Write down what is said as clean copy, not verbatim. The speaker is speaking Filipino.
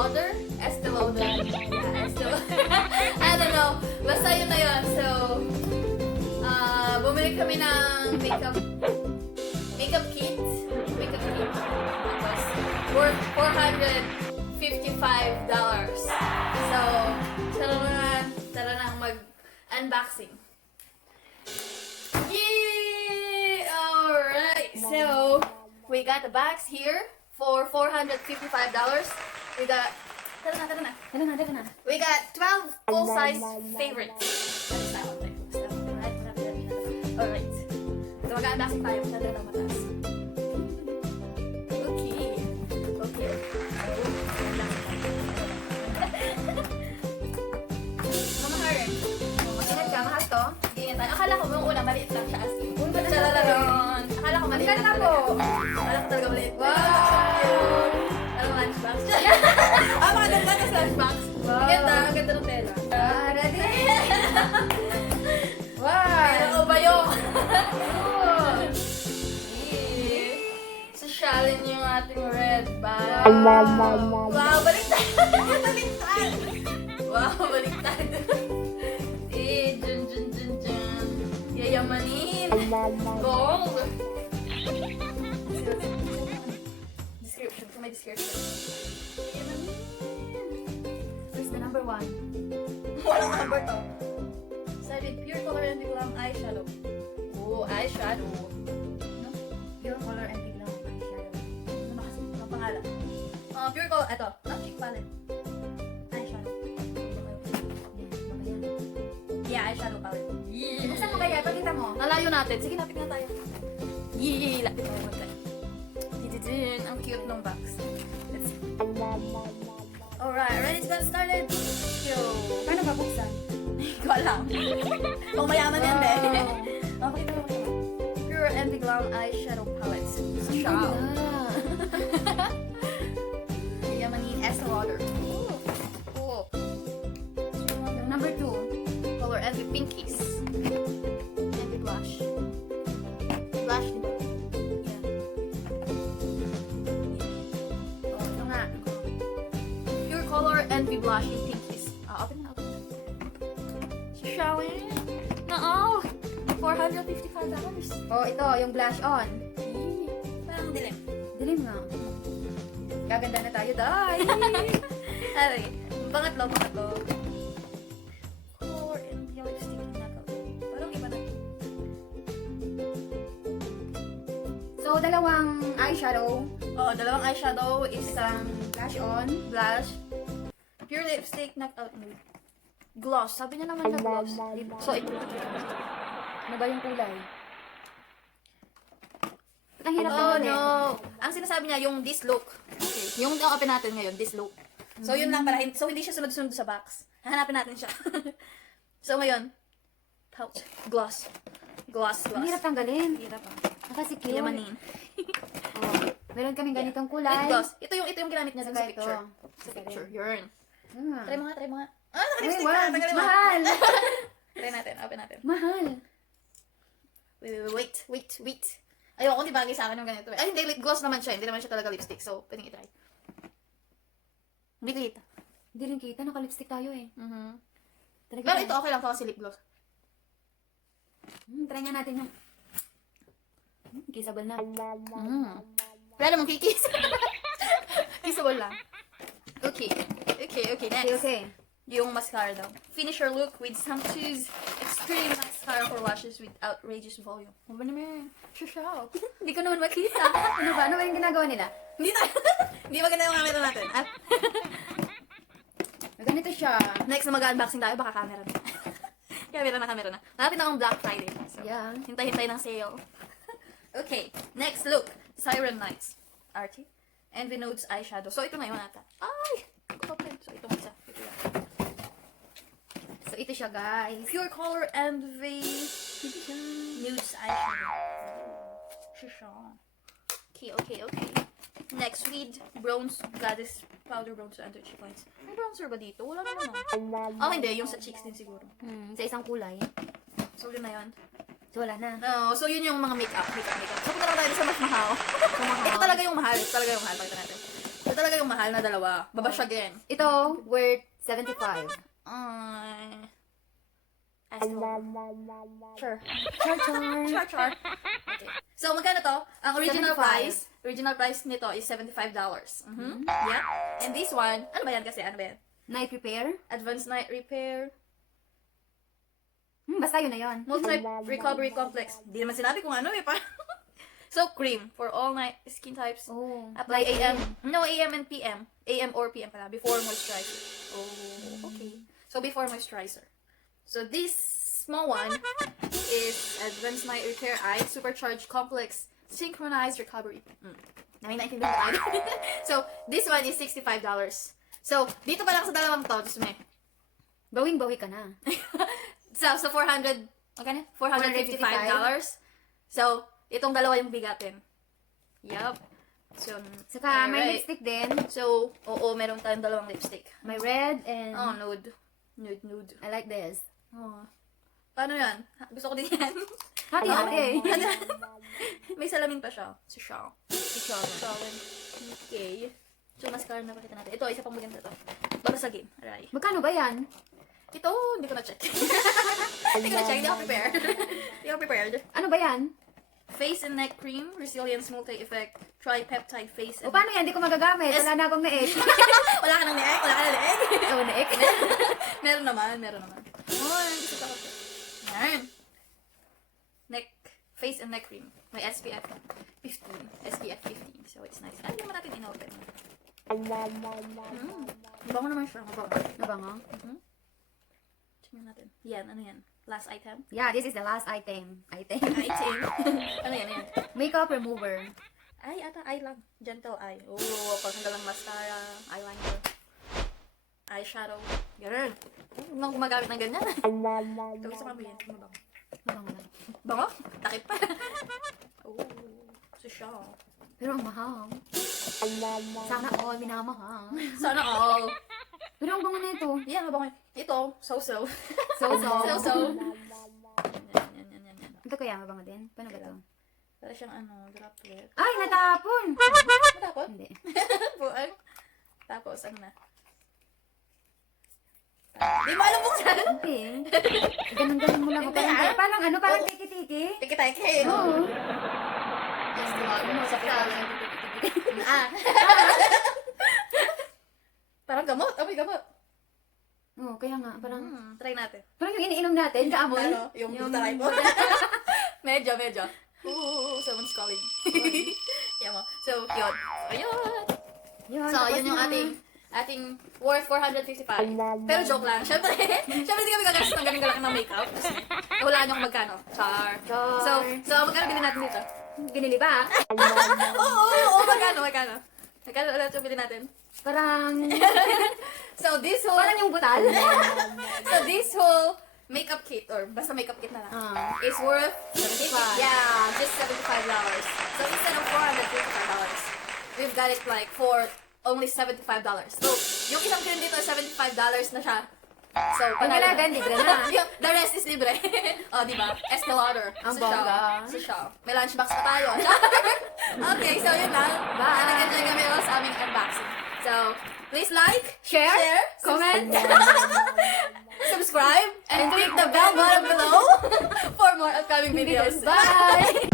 LAUDER? ESTEE LAUDER. Yeah, ESTEE LAUDER. I don't know. Basta yun na yun. So, bumili kami ng makeup kit. Tapos, worth $455. So, tara na mag-unboxing. Yay! Alright, so we got the box here for $455. We got, tara na. We got 12 full-size favorites. Alright, so mag-unboxing tayo. Masyadong na mataas. Okay. Mamahal. Mag-ingat ka, mahal to. Ingat tayo. Akala ko yung una maliit lang siya as in. Chalaron. Akala ko maliit lang talaga. Akala ko talaga maliit. Wow! Parang lunchbox. Maganda na lunchbox. Ang ganda ng tela. Ready? Wow! Pero bayo. Sosyalin yung ating red bag. Wow, baliktad. Wow, baliktad. Dun. Yayamanin. Gold. Description. So may description. Yayamanin. This is the number 1. Walang number to. Sabi, pure color and glam eyeshadow. Oh, eyeshadow. No? Pure color and biglang eyeshadow. Ano kasi ang pangalan? Pure color. Ito. Not cheek palette. Eyeshadow. Yeah, eyeshadow palette. Buksan mo kaya? Pakita mo. Nalayo natin. Sige, lapit na tayo. Yeeeeey! Lapit tayo. Dididin. Ang cute ng box. Let's see. Alright, ready to get started? Go! Paano ba buksan? Hindi ko alam. Kung mayaman yan, be. Pakita mo. Pure and glam eyeshadow palette. Ciao. Yamanin Estee Lauder. Cool. Number 2. Color Envy Pinkies. Envy Blush. Blush, diba? Yeah. Oh, ito nga. Pure Color Envy Blush in Pinkies. Open na. Showing. Oo. $455. Oh, ito, yung blush on. Parang dilim. Dilim nga. Gaganda na tayo, dahil. Ay, pangatlo. Color Envy Lipstick in Knuckle. Parang iba na. So, dalawang eyeshadow. Oo, dalawang eyeshadow, isang Blush on. blush, pure lipstick, gloss. Sabi niya naman na gloss. So, ito. Ano ba yung kulay? Ang hirap Oh, naman no. Ang sinasabi niya, yung this look. Okay. Yung open natin ngayon, this look. So, yun lang pala. So, hindi siya sunod-sunod sa box. Hahanapin natin siya. So, ngayon, pouch. Gloss. Ang hirap tanggalin. Hirap ah. Nakasikip. Yamanin. Oh, meron kaming ganitong Lip kulay. gloss. Ito yung ginamit niya dun sa Saka ito. picture. Sa picture. Yun. Ah. Try mo nga. Ah, Uy, naka-lipstick wow. na. Tanggalin mo. Mahal. Try natin. Open natin. Mahal. Wait. Ayoko, hindi bagay sa akin yung ganito. Ay, hindi, lip gloss naman siya. Hindi naman siya talaga lipstick. So, pwedeng i-try. Hindi kita. Hindi rin kita. Naka-lipstick tayo eh. Try Pero ito, okay lang to kasi lip gloss. Try nga natin yung kissable na. Wala namang kikis. Kissable lang. Okay, next. Okay. Yung mascara daw. Finish your look with Samsung's Extreme Mascara for Lashes with outrageous volume. Ano ba naman? Shushaw. Hindi ko naman makita. Ano ba? Ano ba yung ginagawa nila? Hindi tayo. Hindi maganda yung camera natin. Ganito siya. Next na mag-unboxing tayo, baka camera na. Camera na. Malapit na akong Black Friday. So, Yeah. hintay ng sale. Okay, next look. Siren Nights. Archie. Envy Nudes Eyeshadow. So, ito na yung nata. Ay! Open. So, ito isa. Ito yan. So, ito siya, guys. Pure Color Envy Nudes Eyeshadow. Shusha. Okay. Next, with Bronze Goddess Powder Bronzer under cheek lines. May bronzer ba dito? Wala naman oh. Hindi. Yung sa cheeks din siguro. Sa isang kulay. So, yun na yun. So, wala na. So, yun yung mga makeup. So, punta naman tayo sa mas mahal. Ito talaga yung mahal. Pakita natin. Ito talaga yung mahal na dalawa. Babasyagin. Ito, worth 75. Sure. Char. Sure. Okay. So, magkano to? Ang original 75. price nito is $75. Yeah. And this one, ano ba yan kasi? Ano ba yan? Night repair. Advanced night repair. Basta yun na yun. Multi-recovery complex. Di naman sinabi kung ano eh. So, cream for all night skin types. Oh. Apply AM. No, AM and PM. AM or PM pala. Before moisturizer. Oh, okay. So, before moisturizer. So, this small one is Advanced Night Repair Eye Supercharged Complex Synchronized Recovery. Naintindihan ko tayo. So, this one is $65. So, dito pa lang sa dalawang to, just me. Bawing-bawi ka na. So $455. So, itong dalawa yung bigatin. Yup. So, Saka may alright. lipstick din. So, oo, meron tayong dalawang lipstick. May red and... Oh, nude. Nude. I like this. Oh. Paano yan? Gusto ko din yan. Hati-hati. May salamin pa siya. Si Shaw. Ikaw. Okay. So, mascara na pakita natin. Ito, isa pang maganda to. Babasagin. Aray. Magkano ba yan? Ito, hindi ko na-check. Hindi ako prepared. Ano ba yan? Face and neck cream, resilience multi-effect, tripeptide face O and... paano yan? Hindi ko magagamit. Wala na akong neek. Wala ka ng neck? Oo, neek. Meron naman. Oh, gusto ko. Yan. Neck, face and neck cream. May SPF 15. SPF 15. So, it's nice. Ano naman natin in-open? Mabango naman siya. Nabango? Tingnan natin. Yan, ano yan? Last item? Yeah, this is the last item. Item? Ano yan? Makeup remover. Ay, eye lang. Gentle eye. Oh, pagkanda lang mascara, eyeliner, eyeshadow. Ganun. Huwag nang gumagamit ng ganyan. Ito gusto ko mabihin. Mabango. Nabango lang. Bango? Takip pa. Oh, so siya. Pero ang mahal. Sana all minamahal. Sana all. Pero ang bango na ito. Yan, mabango. Ito, so-so. So. Yan. Ito kaya mabango din? Paano ba ito? Para siyang droplet. Ay, natapon! Matapot? Hindi. Buang. Tapos, ano na? Di mo alam buksan. Hindi. Ganun-ganun mo lang. Hindi, ah. Parang tiki-tiki. Tiki-tiki. Oo. Parang gamot. Amoy gamot. Oo, kaya nga. Parang Try natin. yung iniinom natin, kaamoy. Ano? Yung butaray mo. Medyo. Ooh, someone's calling. Yan mo. So, yun. So, yun yung ating worth 455. Pero joke lang. Siyempre, hindi kami gagastos ng ganun kalaki ng makeup. Kasi, nahulaan nyo kung magkano. Char. So, magkano bilhin natin dito? Binili ba? Oo, magkano? Magkano ulit yung bilhin natin? Parang This yung butal. this whole makeup kit, or basta makeup kit na lang, is worth 75. Yeah, just $75. So instead of $455, we've got it like for only $75. So, yung isang cream dito, $75 na siya. So, Pangalagan, libre na. The rest is libre. Oh, di ba? ESTEE LAUDER. Ang bongga. Si Shaw. May lunchbox pa tayo. Okay, so yun lang. Bye. Nag-enjoy kami sa aming unboxing. So, please like, Share, comment, subscribe, and click the bell button below for more upcoming videos. Bye!